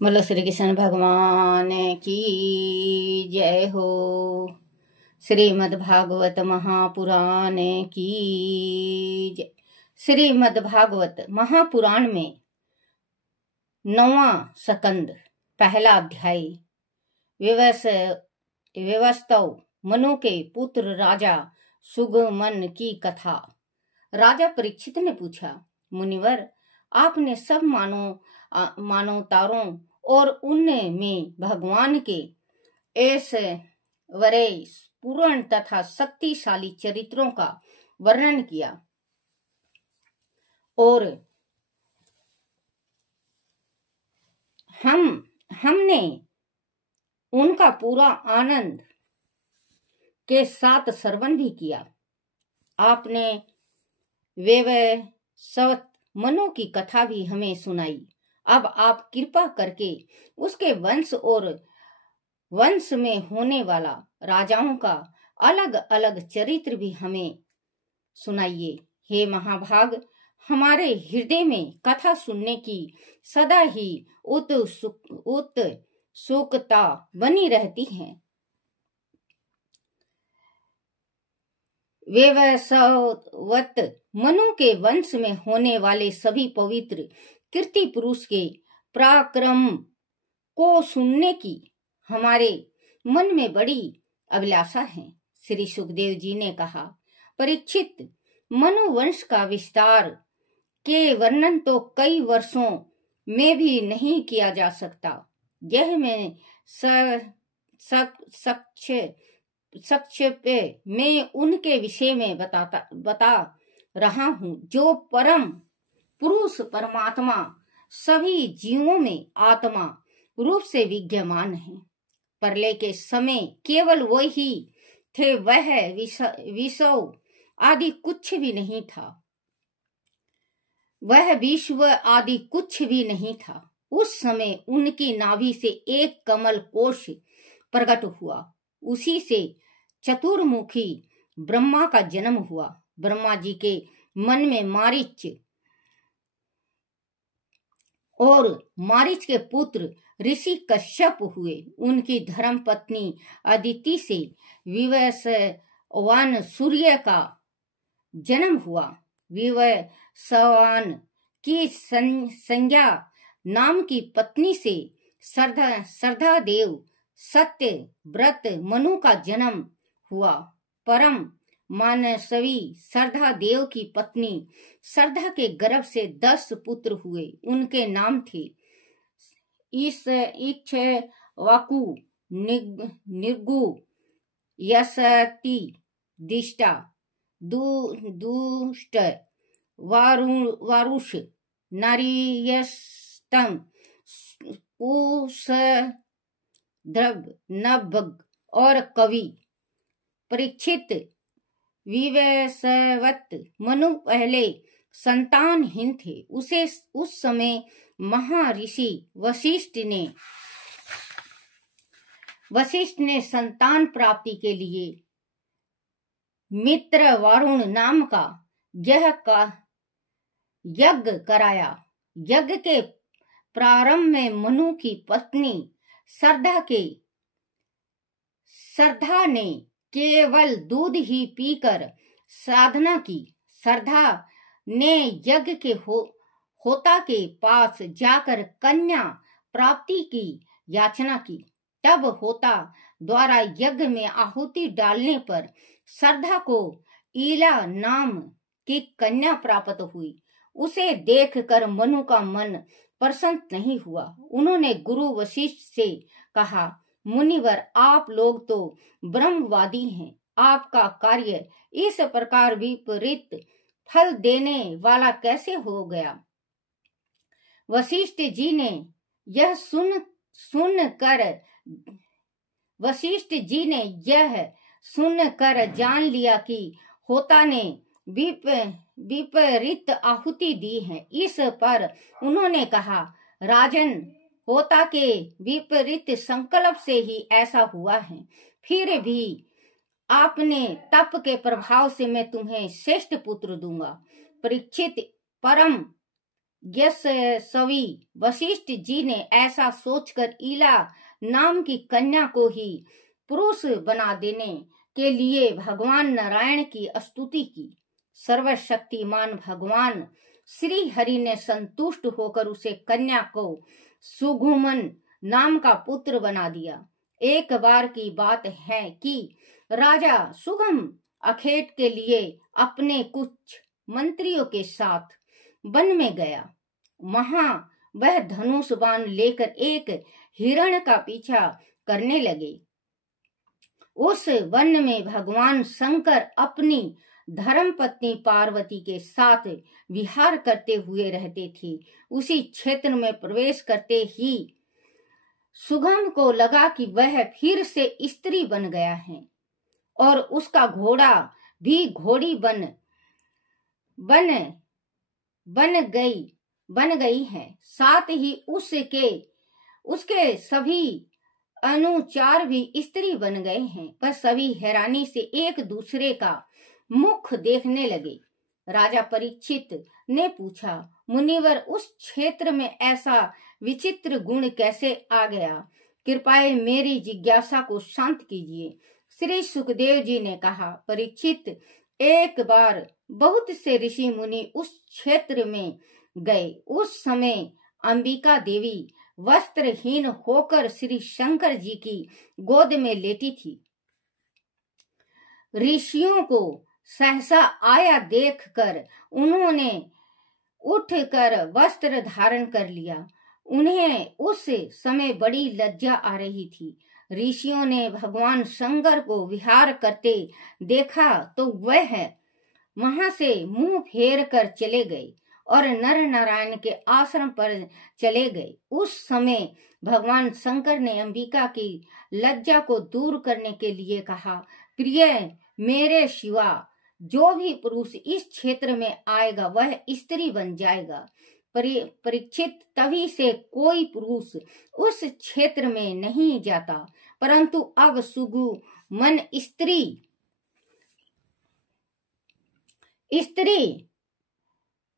बोलो श्री कृष्ण भगवान की जय हो। श्रीमद् भागवत महापुराण की जय। श्रीमद् भागवत महापुराण में 9वां स्कंद पहला अध्याय व्यवस्तव मनु के पुत्र राजा सुगमन की कथा। राजा परीक्षित ने पूछा, मुनिवर, आपने सब मानवतारों और उनमें भगवान के ऐश्वर्य पूर्ण तथा शक्तिशाली चरित्रों का वर्णन किया और हमने उनका पूरा आनंद के साथ श्रवण भी किया। आपने व्यवस्वत मनु की कथा भी हमें सुनाई। अब आप कृपा करके उसके वंश और वंश में होने वाला राजाओं का अलग अलग चरित्र भी हमें सुनाइए। हे महाभाग, हमारे हृदय में कथा सुनने की सदा ही उत्सुकता बनी रहती है। व्यवस्वत मनु के वंश में होने वाले सभी पवित्र कीर्ति पुरुष के पराक्रम को सुनने की हमारे मन में बड़ी अभिलाषा है। श्री सुखदेव जी ने कहा, परीक्षित, मनु वंश का विस्तार के वर्णन तो कई वर्षों में भी नहीं किया जा सकता। यह मैं संक्षेप में उनके विषय में बता रहा हूँ, जो परम पुरुष परमात्मा सभी जीवों में आत्मा रूप से विद्यमान है। प्रलय के समय केवल वही थे, वह विश्व आदि कुछ भी नहीं था। वह विश्व आदि कुछ भी नहीं था। उस समय उनकी नाभि से एक कमल कोश प्रकट हुआ। उसी से चतुर्मुखी ब्रह्मा का जन्म हुआ। ब्रह्मा जी के मन में मारीच और मारीच के पुत्र ऋषि कश्यप हुए। उनकी धर्म पत्नी अदिति से विवस्वान सूर्य का जन्म हुआ। विवस्वान की संज्ञा नाम की पत्नी से श्रद्धा देव सत्य व्रत मनु का जन्म हुआ। परम मानसवी श्रद्धा देव की पत्नी श्रद्धा के गर्भ से 10 पुत्र हुए। उनके नाम थे इक्ष्वाकु, निर्गु, यशति, दिष्टा, दुष्ट, वारुष, नारियस्तम, द्रव, नभग और कवि। परीक्षित, विवस्वत मनु पहले संतानहीन थे। उस समय महर्षि वशिष्ठ ने संतान प्राप्ति के लिए मित्र वारुण नाम का यज्ञ कराया। यज्ञ के प्रारंभ में मनु की पत्नी श्रद्धा ने केवल दूध ही पीकर साधना की। श्रद्धा ने यज्ञ के होता के पास जाकर कन्या प्राप्ति की याचना की। तब होता द्वारा यज्ञ में आहुति डालने पर श्रद्धा को ईला नाम की कन्या प्राप्त हुई। उसे देखकर मनु का मन प्रसन्न नहीं हुआ। उन्होंने गुरु वशिष्ठ से कहा, मुनिवर, आप लोग तो ब्रह्मवादी हैं। आपका कार्य इस प्रकार विपरीत फल देने वाला कैसे हो गया? वशिष्ठ जी ने यह सुनकर जान लिया कि होता ने विपरीत आहुति दी है। इस पर उन्होंने कहा, राजन, होता के विपरीत संकल्प से ही ऐसा हुआ है। फिर भी आपने तप के प्रभाव से मैं तुम्हें श्रेष्ठ पुत्र दूंगा। परीक्षित, परम यशस्वी वशिष्ठ जी ने ऐसा सोचकर ईला नाम की कन्या को ही पुरुष बना देने के लिए भगवान नारायण की स्तुति की। सर्वशक्तिमान भगवान श्री हरि ने संतुष्ट होकर उसे कन्या को सुघुमन नाम का पुत्र बना दिया। एक बार की बात है कि राजा सुगम अखेट के लिए अपने कुछ मंत्रियों के साथ वन में गया। वहां वह धनुष बाण लेकर एक हिरण का पीछा करने लगे। उस वन में भगवान शंकर अपनी धर्मपत्नी पार्वती के साथ विहार करते हुए रहते थे। उसी क्षेत्र में प्रवेश करते ही सुगम को लगा कि वह फिर से स्त्री बन गया है और उसका घोड़ा भी घोड़ी बन गई है। साथ ही उसके सभी अनुचार भी स्त्री बन गए हैं। पर सभी हैरानी से एक दूसरे का मुख देखने लगे। राजा परीक्षित ने पूछा, मुनिवर उस क्षेत्र में ऐसा विचित्र गुण कैसे आ गया? कृपया मेरी जिज्ञासा को शांत कीजिए। श्री सुखदेव जी ने कहा, परीक्षित, एक बार बहुत से ऋषि मुनि उस क्षेत्र में गए। उस समय अंबिका देवी वस्त्रहीन होकर श्री शंकर जी की गोद में लेटी थी। ऋषियों को सहसा आया देखकर उन्होंने उठकर वस्त्र धारण कर लिया। उन्हें उस समय बड़ी लज्जा आ रही थी। ऋषियों ने भगवान शंकर को विहार करते देखा तो वह वहां से मुंह फेर कर चले गए और नर नारायण के आश्रम पर चले गए। उस समय भगवान शंकर ने अंबिका की लज्जा को दूर करने के लिए कहा, प्रिय, मेरे शिवा जो भी पुरुष इस क्षेत्र में आएगा वह स्त्री बन जाएगा। परीक्षित, तभी से कोई पुरुष उस क्षेत्र में नहीं जाता, परंतु अब सुगुमन स्त्री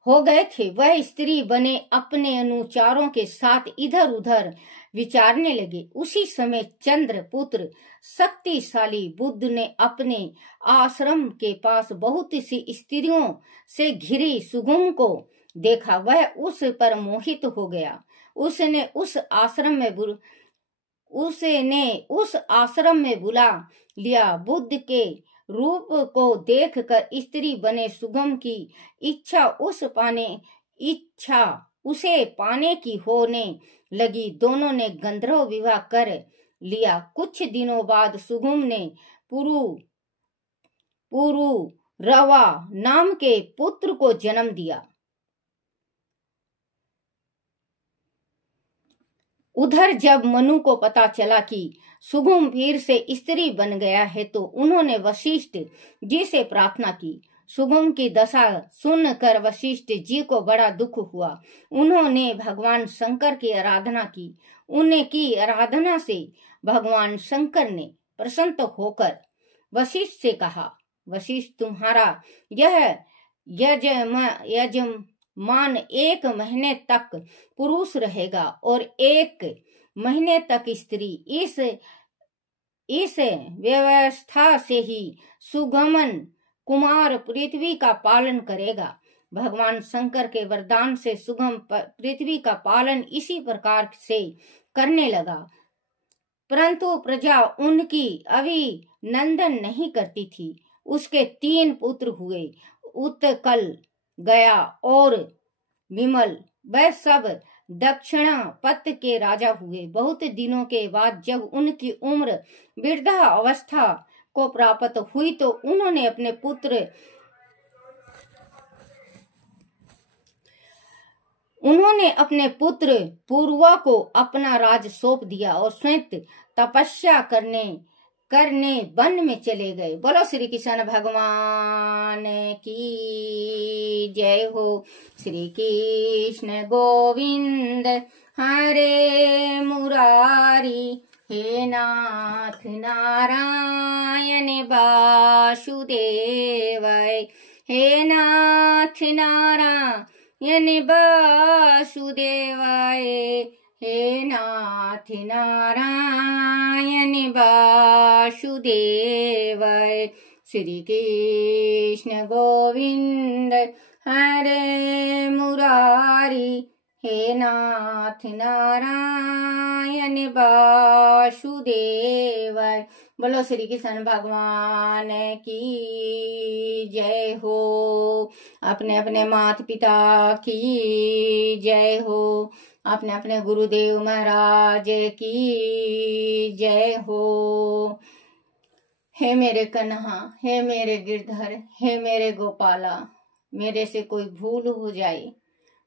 हो गए थे। वह स्त्री बने अपने अनुचारों के साथ इधर उधर विचारने लगे। उसी समय चंद्रपुत्र शक्तिशाली बुद्ध ने अपने आश्रम के पास बहुत सी स्त्रियों से घिरी सुगुम को देखा। वह उस पर मोहित हो गया। उसने उस आश्रम में बुला लिया। बुद्ध के रूप को देखकर स्त्री बने सुगम की इच्छा उसे पाने की होने लगी। दोनों ने गंधर्व विवाह कर लिया। कुछ दिनों बाद सुगम ने पुरुरवा नाम के पुत्र को जन्म दिया। उधर जब मनु को पता चला कि सुगम फिर से स्त्री बन गया है तो उन्होंने वशिष्ठ जी से प्रार्थना की। सुगम की दशा सुनकर वशिष्ठ जी को बड़ा दुख हुआ। उन्होंने भगवान शंकर की आराधना की। उनकी आराधना से भगवान शंकर ने प्रसन्न होकर वशिष्ठ से कहा, वशिष्ठ, तुम्हारा यह यजमान 1 महीने तक पुरुष रहेगा और 1 महीने तक स्त्री। इस व्यवस्था से ही सुगमन कुमार पृथ्वी का पालन करेगा। भगवान शंकर के वरदान से सुगम पृथ्वी का पालन इसी प्रकार से करने लगा, परंतु प्रजा उनकी अभिनंदन नहीं करती थी। उसके 3 पुत्र हुए, उत्कल, गया और विमल। वह सब दक्षिणापथ के राजा हुए। बहुत दिनों के बाद जब उनकी उम्र वृद्धा अवस्था को प्राप्त हुई तो उन्होंने अपने पुत्र पूर्वा को अपना राज सौंप दिया और स्वयं तपस्या करने वन में चले गए। बोलो श्री कृष्ण भगवान की जय हो। श्री कृष्ण गोविंद हरे मुरारी, हे नाथ नारायण वासुदेव, हे नाथ नारायण वासुदेवाय। हे नाथ नारायण वासुदेवाय। श्री कृष्ण गोविंद हरे मुरारी। हे नाथ नारायण वासुदेवाय। बोलो श्री कृष्ण भगवान की जय हो। अपने अपने माता पिता की जय हो। अपने अपने गुरुदेव महाराज की जय हो। हे मेरे कन्हा, हे मेरे गिरधर, हे मेरे गोपाला, मेरे से कोई भूल हो जाए,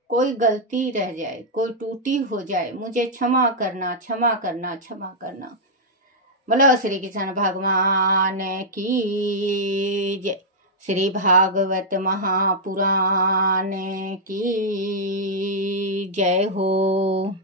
कोई गलती रह जाए, कोई टूटी हो जाए, मुझे क्षमा करना, क्षमा करना, क्षमा करना। बोलो श्री कृष्ण भगवान की जय। श्री भागवत महापुराण की जय हो।